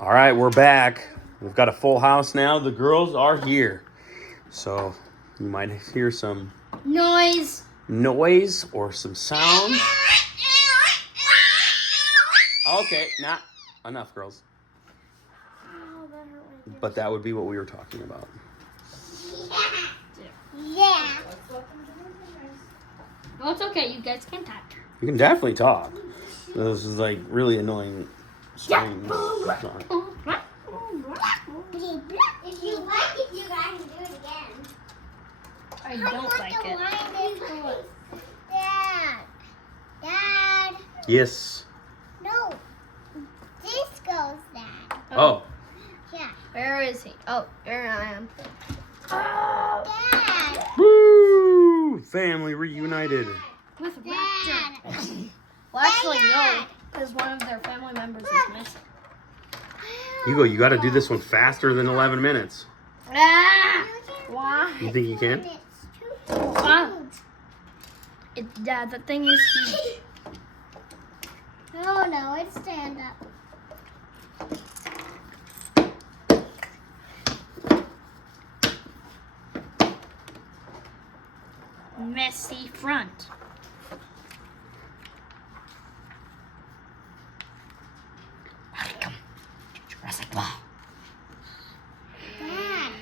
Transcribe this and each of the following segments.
All right, we're back. We've got a full house now. The girls are here. So you might hear some noise or some sound. Okay, not enough, girls. But that would be what we were talking about. Yeah. Well, it's okay. You guys can talk. You can definitely talk. This is like really annoying screams. If you like it, you guys can do it again. I don't like it. Dad. Yes. No. This goes, Dad. Oh. Yeah. Where is he? Oh, there I am. Dad. Woo! Family reunited. With Raptor. Well, actually, no, because one of their family members is missing. Hugo, you got to do this one faster than 11 minutes. Why? You think you can? Yeah, the thing is huge. No, it's stand up. Messy front. Welcome to Jurassic World. Dad.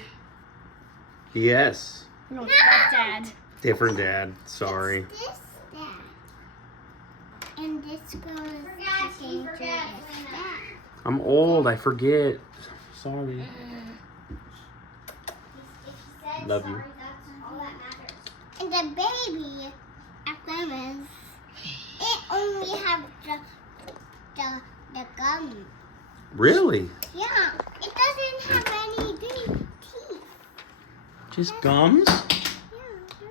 Yes. No, it's not Dad. Different dad. Sorry. It's this Dad. And this goes Dad. I'm old. I forget. Sorry. Love you. And the baby at Grandma's, it only have the gum. Really? Yeah, it doesn't have any big teeth. Just gums? Yeah,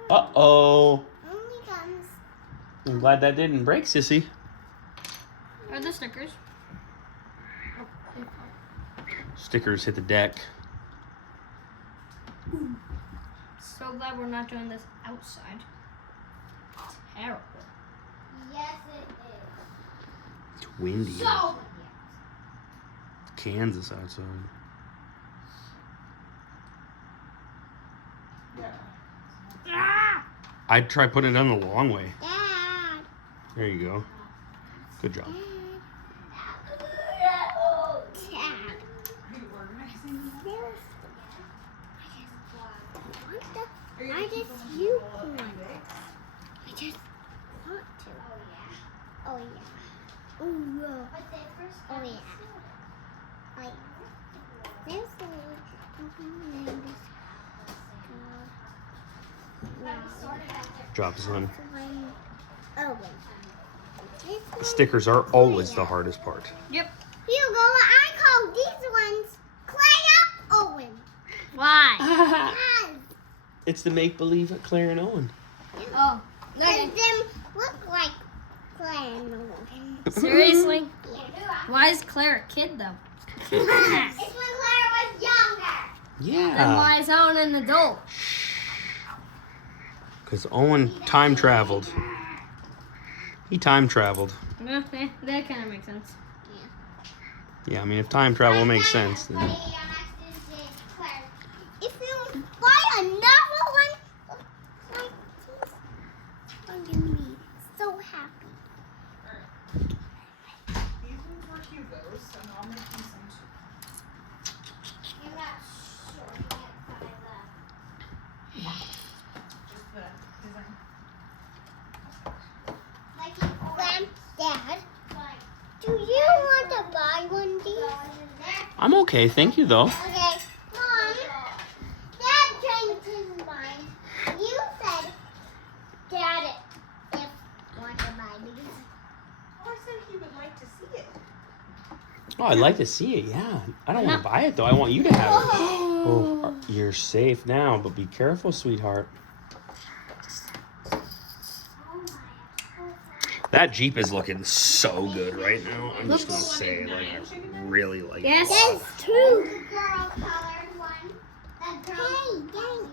Uh-oh. only gums. I'm glad that didn't break, sissy. Are the stickers? Stickers hit the deck. So glad we're not doing this outside. Terrible. Yes, it is. It's windy. So Kansas outside. ah! I'd try putting it on the long way. Dad. There you go. Good job. Dad. I just you want. I just want to. Oh yeah. Oh yeah. Oh yeah. Like this Drop this one. Oh. The stickers are always the hardest part. Yep. Hugo, I call these ones Clay up Owen. Why? Yes. It's the make-believe at Claire and Owen. Oh. Because them look like Claire and Owen. Seriously? Yeah. Why is Claire a kid, though? It's when Claire was younger. Yeah. Then why is Owen an adult? Because Owen time traveled. He time traveled. That kind of makes sense. Yeah, I mean, if time travel makes sense, then... If you buy another one like this, I'm going to be so happy. These ones were Hugo's, so I'll make you some too. You're not sure yet that I love. Just the design. Dad, do you want to buy one of these? I'm okay, thank you, though. Okay, Mom. Dad changed his mind. You said, Dad, if you want to buy these. Oh, I said he would like to see it. Oh, I'd like to see it, yeah. I don't want to buy it, though. I want you to have it. Oh, you're safe now, but be careful, sweetheart. That Jeep is looking so good right now. I'm just going to say, like, I really like it. Yes, there's two. Girl colored one. Hey, thanks.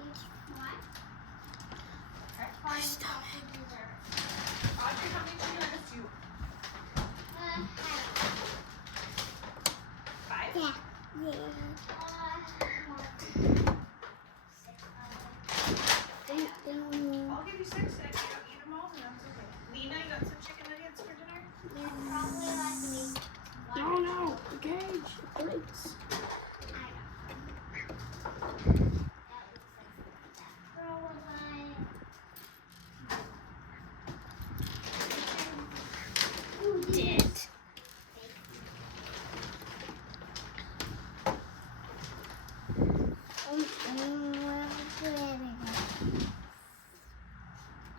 Audrey, how many bananas do you? 5? I'll give you 6 and if you don't eat them all, then that's okay. Lena, you got some chicken nuggets for dinner? No, the cage. Please.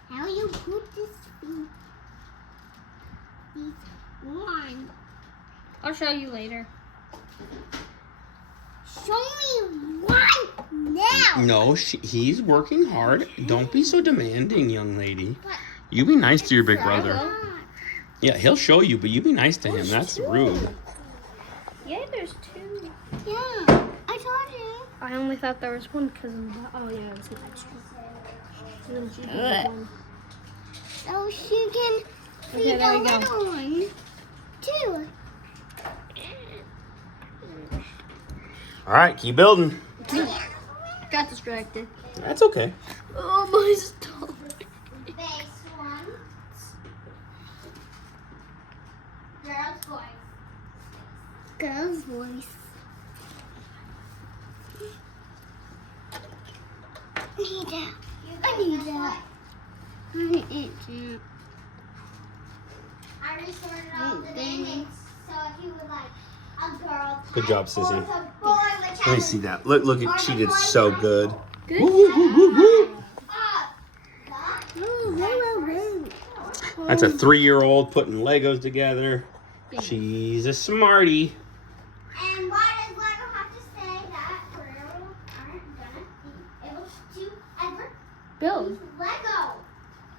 How you put this one? I'll show you later. Show me one now. No, he's working hard. Don't be so demanding, young lady. You be nice to your big brother. Yeah, he'll show you, but you be nice to him. That's rude. Yeah, there's 2. Yeah, I told you. I only thought there was 1 because of the. Oh, yeah, it's an extra. And then she can one. So she can Okay, feed there the you go. little one too. All right, keep building. Got distracted. That's okay. Oh, my stomach. Base one. Girl's voice. Girl's voice. I need that. I need that. I need that. I resorted all the names, so if you would like a girl type, Good job, Sissy. or the boy, which Let me see that. Look at she did so good. Good Woo, woo, woo, woo, woo. That's a 3-year-old putting Legos together. She's a smarty. And why does Lego have to say that girls aren't gonna be able to ever Build. use Lego?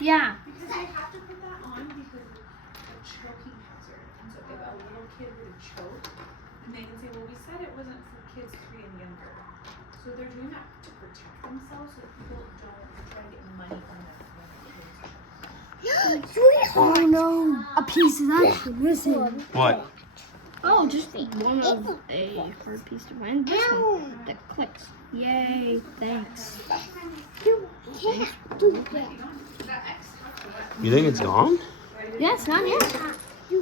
Yeah. Because I have to put that on because of a choking hazard. And so if a little kid were to choke, and they can say, well, we said it wasn't for kids 3 and younger. So they're doing that to protect themselves so that people don't try to get money from them when the kids choke. Oh, no. A piece of that missing. What? Oh, just one of a hard piece to find. This one that clicks. Yay, thanks. You can't do that. You think it's gone? Yeah, it's not here.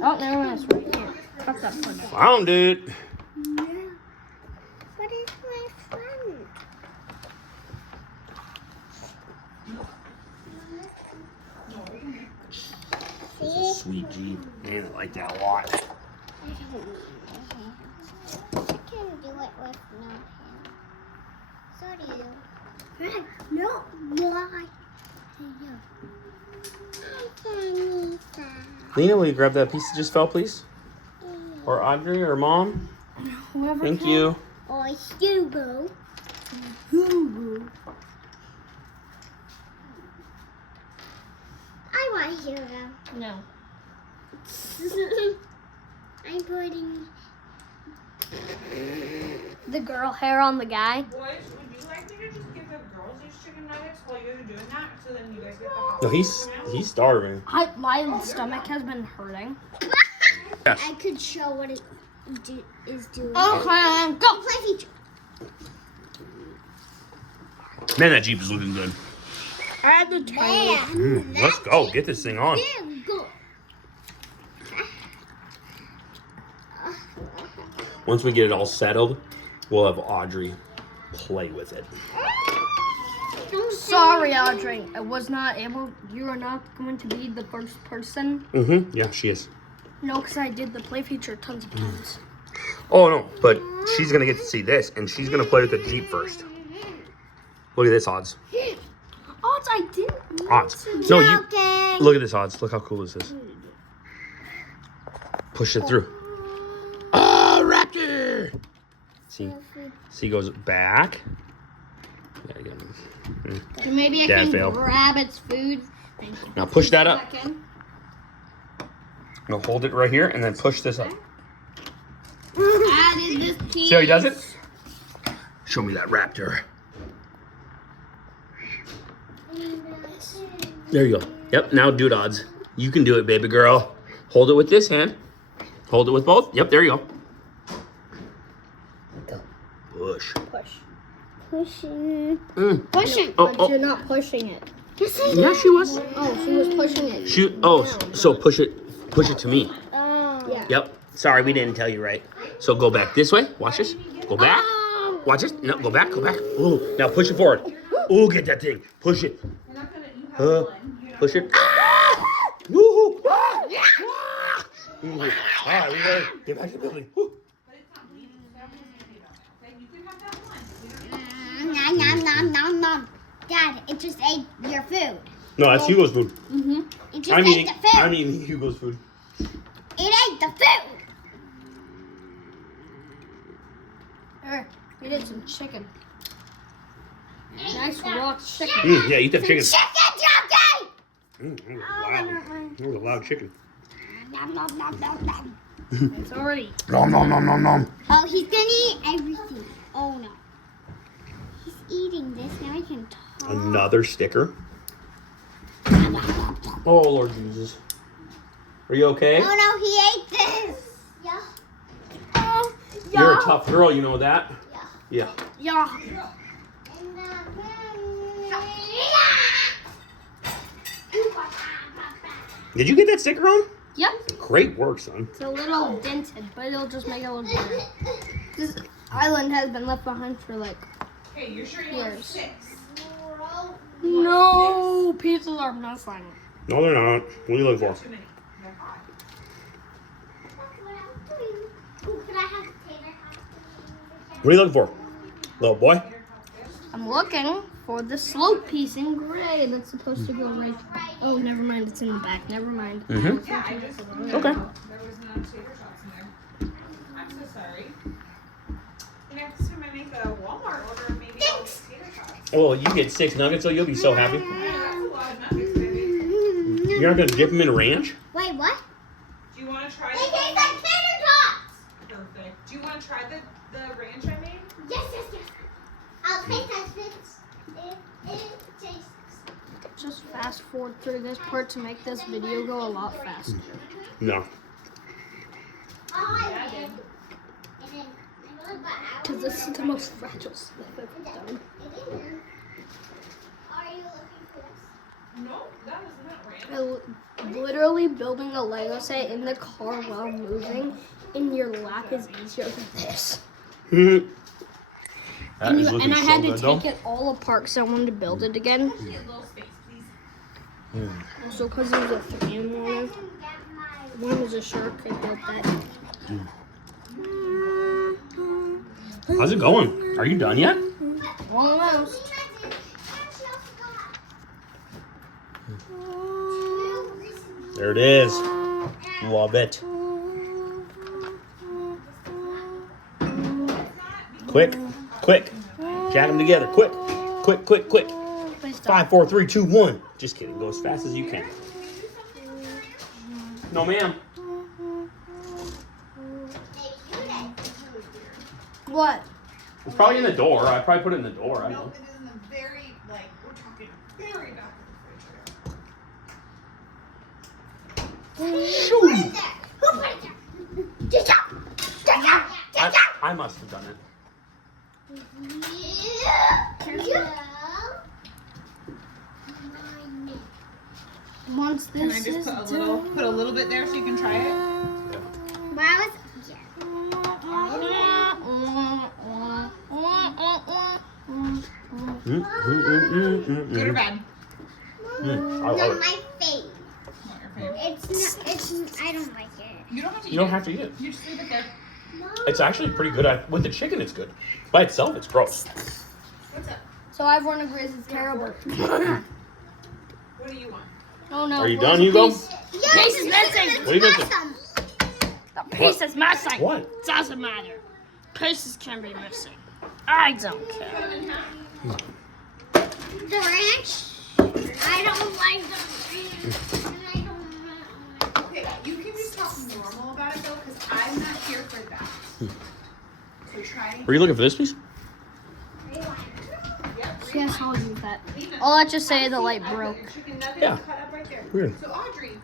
Oh, never mind. It's right here. Fuck that one. Found it. Yeah. But it's my friend. See? Sweet Jeep. Man, I like that a lot. I can do it with no hand. So do you. No, why? I can eat that. Lena, will you grab that piece that just fell, please? Or Audrey or Mom? Whoever Thank can. you. Or Hugo. I want Hugo. No. I'm putting. The girl hair on the guy. Boys, would you like me to just give the girls these chicken nuggets while you guys are doing that? So then you guys get the hot No, he's starving. My stomach has been hurting. Yes. I could show what it is doing. Okay, go. Play feature. Man, that Jeep is looking good. Add the tail. Let's go. Get this thing on. There, go. Once we get it all settled, we'll have Audrey play with it. Sorry, Audrey. I was not able. You are not going to be the first person. Mm-hmm. Yeah, she is. No, because I did the play feature tons of times. Oh, no. But she's going to get to see this, and she's going to play with the Jeep first. Look at this, Odds. Odds, I didn't. want Odds. to. No, you... Okay. Look at this, Odds. Look how cool this is. Push it through. Oh, Raptor! See? See, goes back. Yeah, yeah. Maybe I Dad can fail. grab its food. Now push that up. Back in. Now hold it right here, and then push this up. Added this piece. See how he does it? Show me that Raptor. There you go. Yep, now do it, Odds. You can do it, baby girl. Hold it with this hand. Hold it with both. Yep, there you go. push. Push. Pushing. Pushing. Oh, But oh. you're not pushing it. Yeah, she was. Oh, she was pushing it. So push it to me. Oh. Yeah. Yep. Sorry, we didn't tell you right. So go back this way. Watch this. Go back. Watch this. No, go back. Ooh, now push it forward. Ooh, get that thing. Push it. You're not gonna. You have one. You're not Push it. Ah! Woo! Ah! Ah! Ooh. Ah, we gotta get back to the building. Woo. But it's not bleeding. So that wasn't anything about it. Okay, you can have that one. We don't need Nom, nom, nom, nom, nom. Dad, it just ate your food. No, that's Hugo's food. It just I'm ate eating. the food. I'm eating Hugo's food. It ate the food. We did some chicken. Nice raw chicken. Yeah, eat that chicken. Chicken jockey. That was a loud chicken. Nom, nom, nom, nom, nom. It's already. Nom nom nom nom nom. Oh, he's gonna eat everything. Oh no. He's eating this. Now he can talk. Another sticker. Oh Lord Jesus. Are you okay? Oh no, he ate this. Yeah. Oh, You're a tough girl, you know that? Yeah. Yeah. Did you get that sticker on? Yep. Great work, son. It's a little dented, but it'll just make it look better. This island has been left behind for like Okay, you're sure you want years. 6? No, pizzas are missing. No, they're not. What are you looking for? Too many. They're hot. What are you looking for? Little boy? I'm looking for the slope piece in gray that's supposed to go right. Oh, never mind. It's in the back. Never mind. Mm-hmm. Yeah, I just. Okay. There was no tater shots in there. I'm so sorry. Next time I make a Walmart order, maybe I'll get tater shots. Oh, well, you get 6 nuggets, so you'll be so happy. Yeah, that's a lot of nuggets, baby. You're not going to dip them in ranch? Wait, what? Do you want to try They the taste like tater tots. Perfect. Do you want to try the ranch I made? Yes. I'll taste that bitch. It tastes. Just fast forward through this part to make this video go a lot faster. No. Oh, I did. And then I really got out. Because this is the most fragile stuff I've ever done. Are you looking for this? No, that was not ranch. Literally building a Lego set in the car while moving in your lap is easier than this. And I had to take it all apart because I wanted to build it again. Get a little space, please. Also because it was a 3-in-1. One was a shark. I built that. How's it going? Are you done yet? Almost. There it is. Love it. Quick. Jack them together. Quick. Please stop. 5, 4, 3, 2, 1. Just kidding. Go as fast as you can. No, ma'am. What? It's probably in the door. I probably put it in the door. I don't know. Nope, it is in the very, like, we're talking very back of the refrigerator. Shoo! Who put it there? I must have done it. Once Can I this just is put a little bit there so you can try it? Good or bad? I Not love it. my face. Not your favorite. It's I don't like it. You don't have to eat You don't it. have to eat it. You just leave it there. No. It's actually pretty good. With the chicken, it's good. By itself, it's gross. What's up? So everyone agrees it's terrible. What do you want? Oh no. Are you where's done, the Hugo? piece? Piece is missing. What are you missing? The piece is missing. What? Doesn't matter. Pieces can be missing. I don't care. The ranch. I don't like the ranch. I don't Okay, you can just talk normal about it though, because I'm not here for that. So try. Were you looking for this piece? Yes, I'll use that. Oh, let's just say the light broke. Chicken nuggets Yeah. cut up right there. Weird. So Audrey,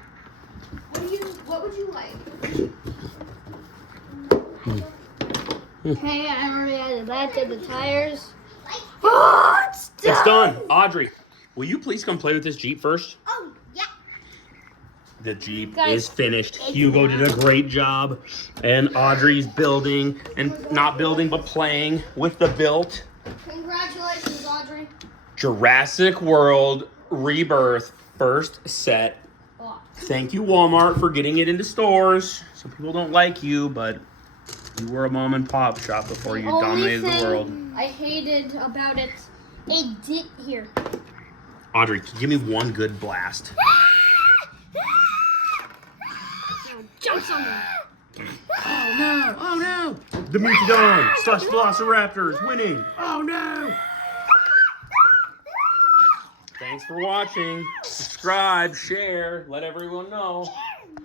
what would you like? Okay, I already added that to the tires. Like, Oh, it's done. It's done. Audrey, will you please come play with this Jeep first? oh, yeah. The Jeep Guys, is finished. Hugo did a great job. And Audrey's building, and not building, but playing with the built Congratulations, Audrey. Jurassic World Rebirth first set. Thank you, Walmart, for getting it into stores. Some people don't like you, but you were a mom and pop shop before you dominated the world. I hated about it did here. Audrey, give me one good blast. Jumps on them. Oh no! Oh no! The Megalodon / Velociraptors winning! Oh no! Thanks for watching. Subscribe, share, let everyone know.